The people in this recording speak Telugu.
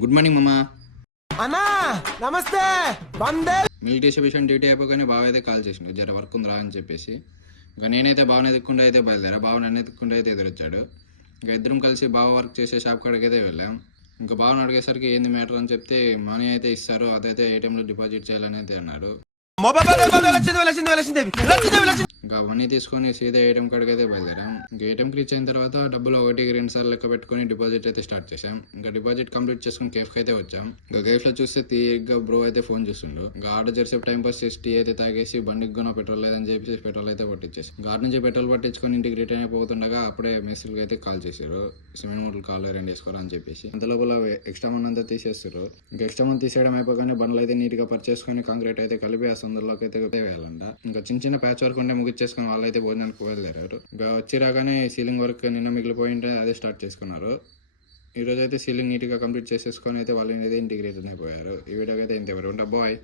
గుడ్ మార్నింగ్ మామా. అన్నా నమస్తే. బందే మిలిటరీ స్టేషన్ డ్యూటీ అయిపోగానే బావ అయితే కాల్ చేసిండు, జర వర్క్ ఉందిరా అని చెప్పేసి. ఇంకా నేనైతే బావని ఎత్తుకుంటూ అయితే బయలుదేరా, బావ నన్ను ఎత్తుకుంటూ అయితే ఎదురొచ్చాడు. ఇంకా ఇద్దరం కలిసి బావ వర్క్ చేసే షాప్ కాడికి అయితే వెళ్ళాం. ఇంకా బావని అడిగేసరికి ఏంది మ్యాటర్ అని చెప్తే మనీ అయితే ఇస్తారు, అదైతే ఏటీఎంలో డిపాజిట్ చేయాలని అయితే అన్నాడు. ఇంకా మనీ తీసుకొని సీదా ఏటీఎం కాడికి అయితే బయలుదేరాం. ఇంకా ఏటీఎంకి రీచ్ అయిన తర్వాత డబ్బులు 1-2 సార్లు లెక్క పెట్టుకుని డిపాజిట్ అయితే స్టార్ట్ చేసాం. ఇంకా డిపాజిట్ కంప్లీట్ చేసుకుని కేఫ్కి అయితే వచ్చాం. ఇంకా కేఫ్లో చూస్తే తీరిగ్గా బ్రో అయితే ఫోన్ చేస్తుండు. ఇంకా ఆర్డర్ చేసే టైం పాస్ చేసి టీ అయితే తాగేసి బండికి కూడా పెట్రోల్ లేదని చెప్పేసి పెట్రోల్ అయితే పట్టించేసి గాడి నుంచి పెట్రోల్ పట్టించుకొని ఇంటికి రిటర్న్ అయిపోతుండగా అప్పుడే మెస్సులకి అయితే కాల్ చేశారు, సిమెంట్ మూటలు కాల్ అరేంజ్ చేసుకోవాలని చెప్పేసి. అంత లోపల ఎక్స్ట్రా మన్ అంతా తీసేస్తారు. ఇంకా ఎక్స్ట్రా మన్ తీసేయడం అయిపోగానే బండ్లు అయితే నీట్ గా పర్చేసుకొని కాంక్రీట్ అయితే కలిపి ఆ సందులోకి అయితే వేయాలంట. ఇంకా చిన్న చిన్న ప్యాచ్ వర్క్ ఉంటే ముగిచ్చేసుకుని వాళ్ళైతే భోజనానికి బయలుదేరారు. ఇంకా వచ్చి రాగానే సీలింగ్ వర్క్ నిన్న మిగిలిపోయి ఉంటే అదే స్టార్ట్ చేసుకున్నారు. ఈ రోజు అయితే సీలింగ్ నీట్ గా కంప్లీట్ చేసేసుకొని అయితే వాళ్ళు అయితే ఇంటికి రిటర్న్ అయిపోయారు. ఈ వీడియోకి అయితే ఇంత బాయ్.